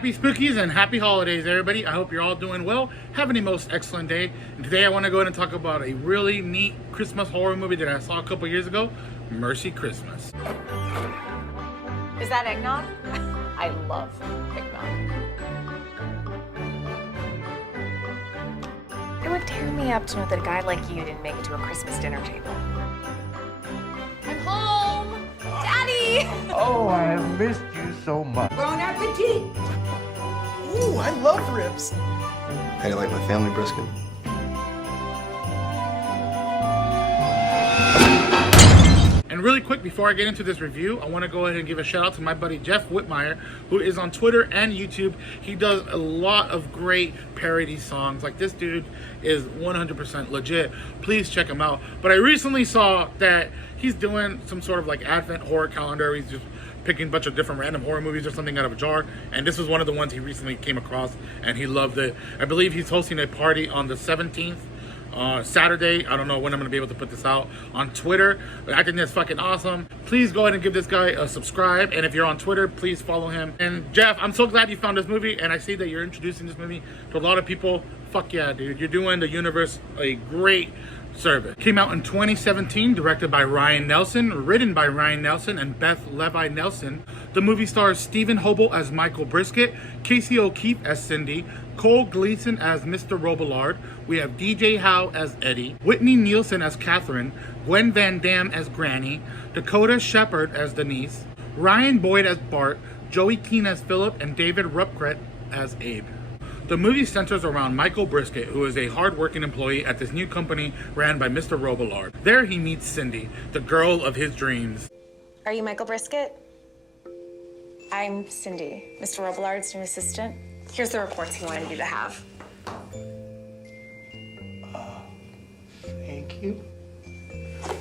Happy Spookies and happy holidays, everybody. I hope you're all doing well, having a most excellent day. And today I want to go ahead and talk about a really neat Christmas horror movie that I saw a couple years ago, Mercy Christmas. Is that eggnog? I love eggnog. It would tear me up to know that a guy like you didn't make it to a Christmas dinner table. I'm home! Daddy! Oh, I have missed you so much. Bon appetit! Ooh, I love ribs. How do you like my family brisket? And really quick, before I get into this review, I want to go ahead and give a shout out to my buddy Jeff Whitmire, who is on Twitter and YouTube. He does a lot of great parody songs. Like, this dude is 100% legit. Please check him out. But I recently saw that he's doing some sort of like Advent horror calendar. He's just picking a bunch of different random horror movies or something out of a jar. And this was one of the ones he recently came across and he loved it. I believe he's hosting a party on the 17th. Saturday. I don't know when I'm gonna be able to put this out on Twitter, but I think that's fucking awesome. Please go ahead and give this guy a subscribe, and if you're on Twitter, please follow him. And Jeff, I'm so glad you found this movie, and I see that you're introducing this movie to a lot of people. Fuck yeah, dude, you're doing the universe a great service. Came out in 2017, directed by Ryan Nelson, written by Ryan Nelson and Beth Levi Nelson. The movie stars Stephen Hobel as Michael Brisket, Casey O'Keefe as Cindy, Cole Gleason as Mr. Robillard. We have DJ Howe as Eddie, Whitney Nielsen as Catherine, Gwen Van Dam as Granny, Dakota Shepard as Denise, Ryan Boyd as Bart, Joey Keane as Philip, and David Rupkret as Abe. The movie centers around Michael Brisket, who is a hard-working employee at this new company ran by Mr. Robillard. There he meets Cindy, the girl of his dreams. Are you Michael Brisket? I'm Cindy, Mr. Robillard's new assistant. Here's the reports he wanted you to have. Thank you.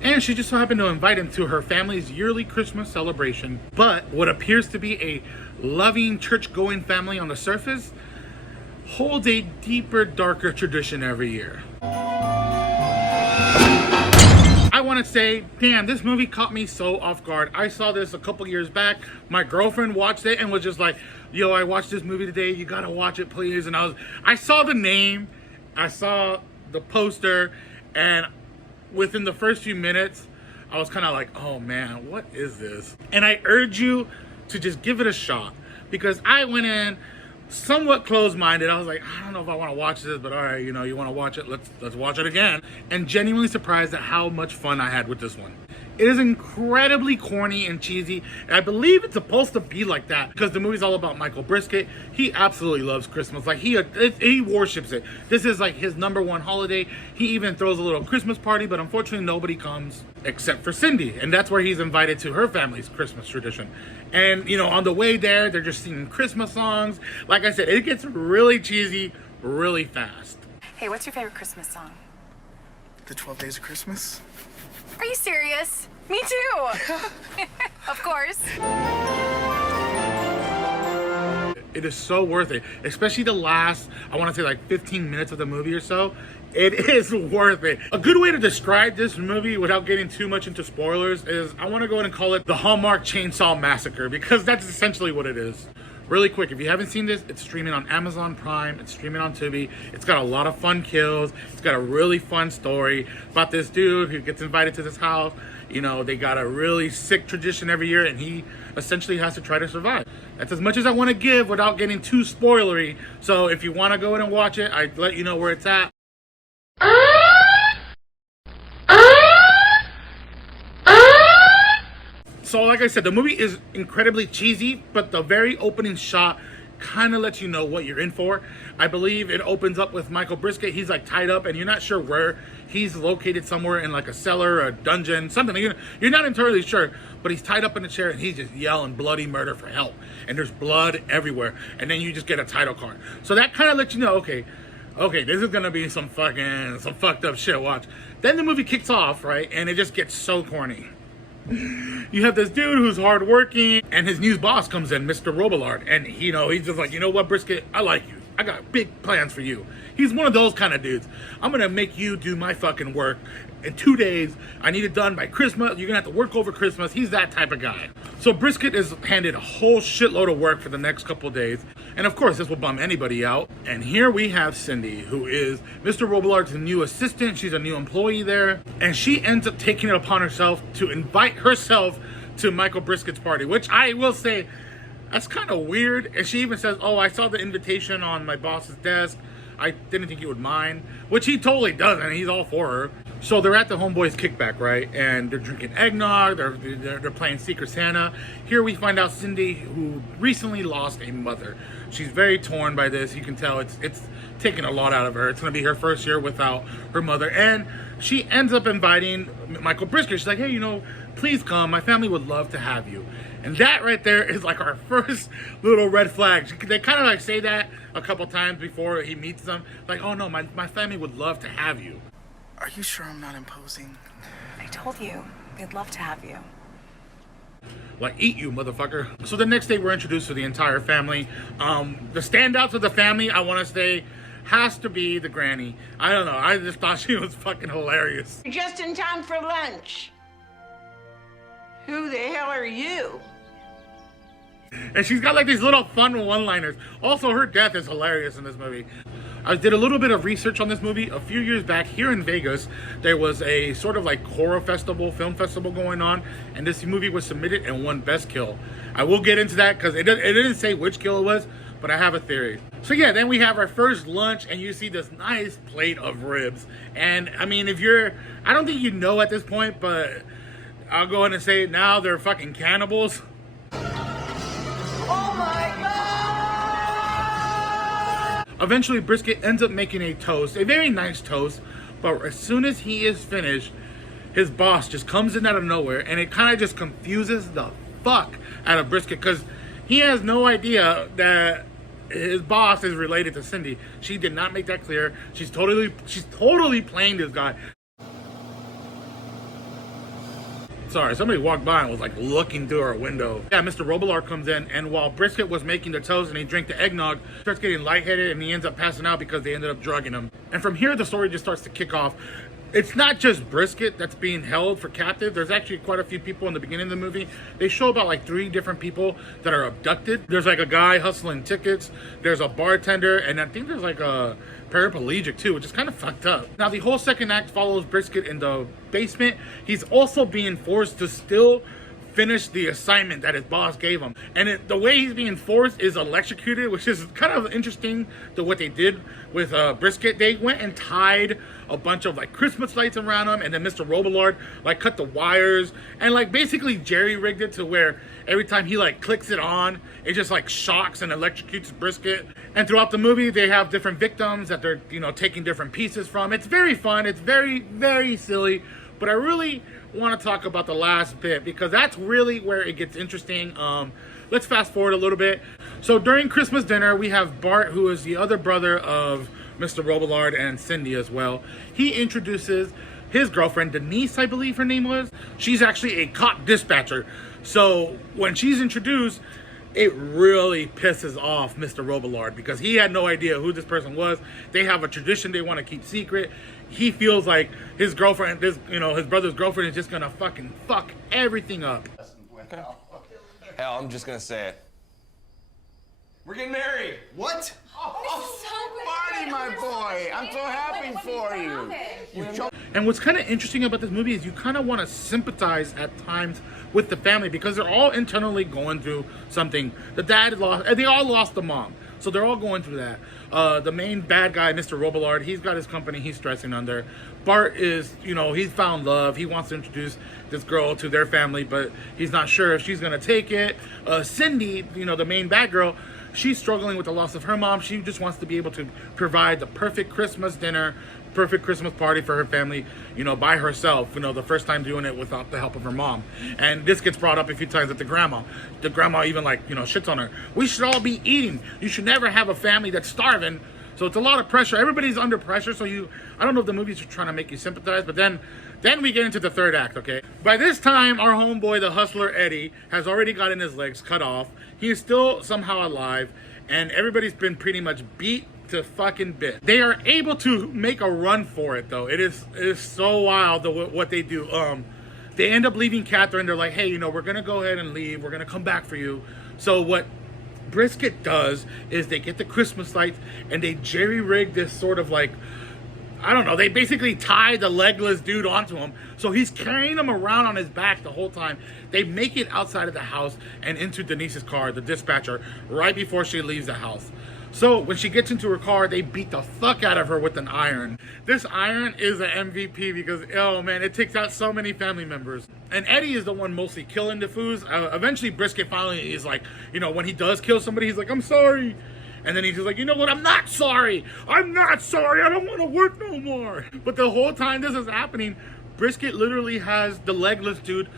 And she just so happened to invite him to her family's yearly Christmas celebration. But what appears to be a loving, church-going family on the surface holds a deeper, darker tradition every year. I want to say, damn, this movie caught me so off guard. I saw this a couple years back. My girlfriend watched it and was just like, yo, I watched this movie today. You gotta watch it, please. And I saw the name, I saw the poster, and within the first few minutes, I was kind of like, oh man, what is this? And I urge you to just give it a shot, because I went in somewhat closed-minded. I was like, I don't know if I want to watch this, but all right, you know, you want to watch it, let's watch it again. And genuinely surprised at how much fun I had with this one. It is incredibly corny and cheesy, and I believe it's supposed to be like that because the movie's all about Michael Brisket. He absolutely loves Christmas. Like, he worships it. This is like his #1 holiday. He even throws a little Christmas party, but unfortunately nobody comes except for Cindy, and that's where he's invited to her family's Christmas tradition. And you know, on the way there, they're just singing Christmas songs. Like I said, it gets really cheesy really fast. Hey, what's your favorite Christmas song? The 12 Days of Christmas? Are you serious? Me too! Of course. It is so worth it, especially the last, I want to say like 15 minutes of the movie or so. It is worth it. A good way to describe this movie without getting too much into spoilers is I want to go ahead and call it the Hallmark Chainsaw Massacre, because that's essentially what it is. Really quick, if you haven't seen this, it's streaming on Amazon Prime, it's streaming on Tubi. It's got a lot of fun kills. It's got a really fun story about this dude who gets invited to this house. You know, they got a really sick tradition every year, and he essentially has to try to survive. That's as much as I want to give without getting too spoilery. So if you want to go in and watch it, I'd let you know where it's at. So like I said, the movie is incredibly cheesy, but the very opening shot kind of lets you know what you're in for. I believe it opens up with Michael Brisket. He's like tied up and you're not sure where. He's located somewhere in like a cellar or a dungeon, something. You're not entirely sure, but he's tied up in a chair and he's just yelling bloody murder for help. And there's blood everywhere. And then you just get a title card. So that kind of lets you know, okay, this is gonna be some fucked up shit, watch. Then the movie kicks off, right? And it just gets so corny. You have this dude who's hardworking, and his new boss comes in, Mr. Robillard, and you know, he's just like, you know what, Brisket, I like you. I got big plans for you. He's one of those kind of dudes. I'm gonna make you do my fucking work in 2 days. I need it done by Christmas. You're gonna have to work over Christmas. He's that type of guy. So Brisket is handed a whole shitload of work for the next couple of days. And of course, this will bum anybody out. And here we have Cindy, who is Mr. Robilard's new assistant. She's a new employee there. And she ends up taking it upon herself to invite herself to Michael Brisket's party, which I will say, that's kind of weird. And she even says, oh, I saw the invitation on my boss's desk. I didn't think you would mind, which he totally doesn't. He's all for her. So they're at the homeboys kickback, right? And they're drinking eggnog. They're playing Secret Santa. Here we find out Cindy, who recently lost a mother. She's very torn by this. You can tell it's taking a lot out of her. It's going to be her first year without her mother. And she ends up inviting Michael Brisket. She's like, hey, please come. My family would love to have you. And that right there is like our first little red flag. They kind of like say that a couple times before he meets them. Like, oh no, my family would love to have you. Are you sure I'm not imposing? I told you, they'd love to have you. Like, eat you, motherfucker. So the next day we're introduced to the entire family. The standouts of the family, I want to say, has to be the granny. I don't know. I just thought she was fucking hilarious. You're just in time for lunch. Who the hell are you? And she's got like these little fun one-liners. Also, her death is hilarious in this movie. I did a little bit of research on this movie. A few years back here in Vegas, there was a sort of like horror festival, film festival going on, and this movie was submitted and won Best Kill. I will get into that because it didn't say which kill it was, but I have a theory. So yeah, then we have our first lunch, and you see this nice plate of ribs. And I mean, I don't think you know at this point, but I'll go ahead and say it now, they're fucking cannibals. Oh my God! Eventually, Brisket ends up making a toast, a very nice toast, but as soon as he is finished, his boss just comes in out of nowhere, and it kind of just confuses the fuck out of Brisket, because he has no idea that his boss is related to Cindy. She did not make that clear. She's totally playing this guy. Sorry, somebody walked by and was like looking through our window. Yeah, Mr. Robillard comes in, and while Brisket was making the toast and he drank the eggnog, starts getting lightheaded and he ends up passing out because they ended up drugging him. And from here, the story just starts to kick off. It's not just Brisket that's being held for captive. There's actually quite a few people in the beginning of the movie. They show about like 3 different people that are abducted. There's like a guy hustling tickets. There's a bartender, and I think there's like a paraplegic too, which is kind of fucked up. Now the whole second act follows Brisket in the basement. He's also being forced to still finish the assignment that his boss gave him. And the way he's being forced is electrocuted, which is kind of interesting to what they did with Brisket. They went and tied a bunch of like Christmas lights around him, and then Mr. Robillard like cut the wires and like basically jerry-rigged it to where every time he like clicks it on, it just like shocks and electrocutes Brisket. And throughout the movie, they have different victims that they're, taking different pieces from. It's very fun. It's very, very silly. But I really want to talk about the last bit because that's really where it gets interesting. Let's fast forward a little bit. So during Christmas dinner, we have Bart, who is the other brother of Mr. Robillard and Cindy as well. He introduces his girlfriend, Denise, I believe her name was. She's actually a cop dispatcher. So when she's introduced, it really pisses off Mr. Robillard because he had no idea who this person was. They have a tradition they want to keep secret. He feels like his girlfriend, his brother's girlfriend is just gonna fucking fuck everything up. Hell, I'm just gonna say it. We're getting married. What? Marty, my boy, I'm so happy for you. And what's kind of interesting about this movie is you kind of want to sympathize at times with the family because they're all internally going through something. The dad lost, and they all lost the mom. So they're all going through that. The main bad guy, Mr. Robillard, he's got his company he's stressing under. Bart is, he's found love. He wants to introduce this girl to their family, but he's not sure if she's going to take it. Cindy, the main bad girl, she's struggling with the loss of her mom. She just wants to be able to provide the perfect Christmas dinner, perfect Christmas party for her family, by herself, the first time doing it without the help of her mom. And this gets brought up a few times with the grandma. The grandma even shits on her. We should all be eating. You should never have a family that's starving. So it's a lot of pressure. Everybody's under pressure. So I don't know if the movies are trying to make you sympathize, but then we get into the third act, okay? By this time, our homeboy, the hustler Eddie, has already gotten his legs cut off. He is still somehow alive, and everybody's been pretty much beat to fucking bits. They are able to make a run for it though. It is so wild what they do. They end up leaving Catherine. They're like, hey, you know, we're gonna go ahead and leave. We're gonna come back for you. So what Brisket does is they get the Christmas lights and they jerry-rig this sort of like, I don't know, they basically tie the legless dude onto him. So he's carrying him around on his back the whole time. They make it outside of the house and into Denise's car, the dispatcher, right before she leaves the house. So when she gets into her car, they beat the fuck out of her with an iron. This iron is an MVP because, oh man, it takes out so many family members. And Eddie is the one mostly killing the foos. Eventually Brisket finally is like, you know, when he does kill somebody, he's like, I'm sorry. And then he's just like, you know what, I'm not sorry. I'm not sorry. I don't want to work no more. But the whole time this is happening, Brisket literally has the legless dude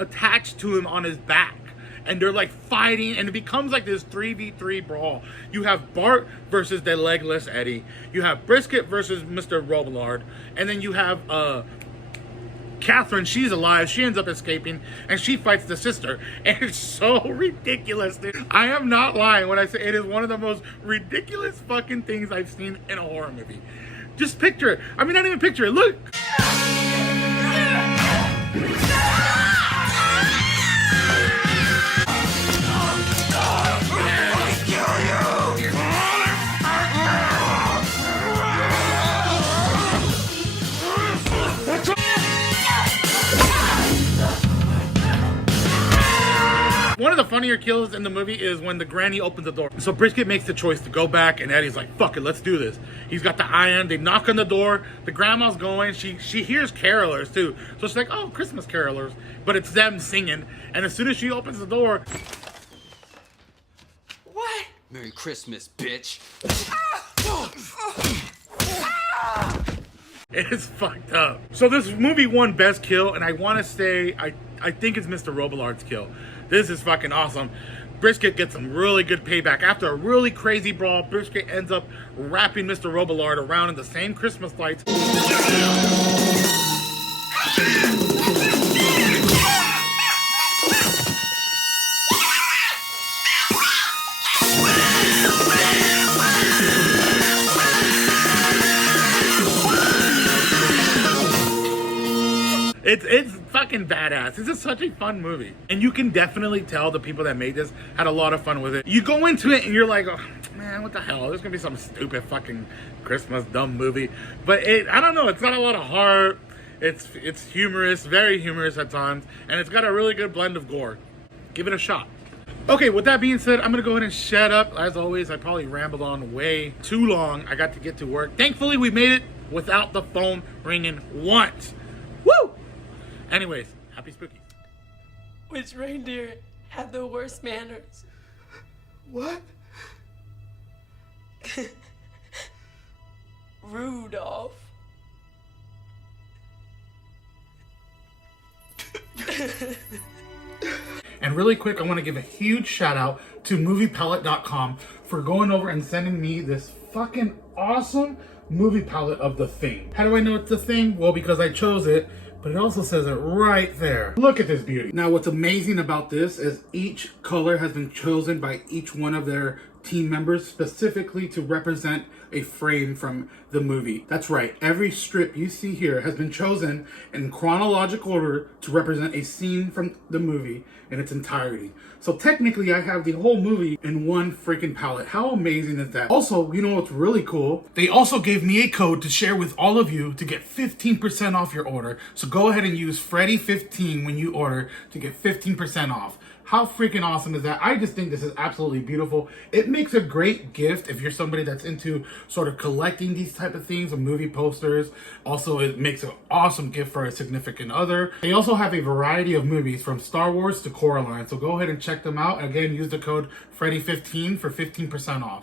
attached to him on his back. And they're like fighting, and it becomes like this 3v3 brawl. You have Bart versus the legless Eddie. You have Brisket versus Mr. Robillard. And then you have Catherine, she's alive. She ends up escaping, and she fights the sister. And it's so ridiculous, dude. I am not lying when I say it is one of the most ridiculous fucking things I've seen in a horror movie. Just picture it. I mean, not even picture it. Look. One of the funnier kills in the movie is when the granny opens the door. So Brisket makes the choice to go back, and Eddie's like, fuck it, let's do this. He's got the iron, they knock on the door, the grandma's going, she hears carolers too. So she's like, oh, Christmas carolers. But it's them singing, and as soon as she opens the door... What? Merry Christmas, bitch. It's fucked up. So this movie won Best Kill, and I want to say, I think it's Mr. Robillard's kill. This is fucking awesome. Brisket gets some really good payback. After a really crazy brawl, Brisket ends up wrapping Mr. Robillard around in the same Christmas lights. It's fucking badass. This is such a fun movie. And you can definitely tell the people that made this had a lot of fun with it. You go into it and you're like, oh, man, what the hell? There's gonna be some stupid fucking Christmas dumb movie. But I don't know, it's got a lot of heart. It's humorous, very humorous at times. And it's got a really good blend of gore. Give it a shot. Okay, with that being said, I'm gonna go ahead and shut up. As always, I probably rambled on way too long. I got to get to work. Thankfully, we made it without the phone ringing once. Woo! Anyways, happy spooky. Which reindeer had the worst manners? What? Rudolph. And really quick, I want to give a huge shout out to moviepalette.com for going over and sending me this fucking awesome movie palette of The Thing. How do I know it's The Thing? Well, because I chose it, but it also says it right there. Look at this beauty. Now, what's amazing about this is each color has been chosen by each one of their team members specifically to represent a frame from the movie. That's right, every strip you see here has been chosen in chronological order to represent a scene from the movie in its entirety. So technically I have the whole movie in one freaking palette. How amazing is that? Also, you know what's really cool? They also gave me a code to share with all of you to get 15% off your order. So go ahead and use Freddy15 when you order to get 15% off. How freaking awesome is that? I just think this is absolutely beautiful. It makes a great gift if you're somebody that's into sort of collecting these type of things, of movie posters. Also, it makes an awesome gift for a significant other. They also have a variety of movies from Star Wars to Coraline. So go ahead and check them out. Again, use the code Freddy15 for 15% off.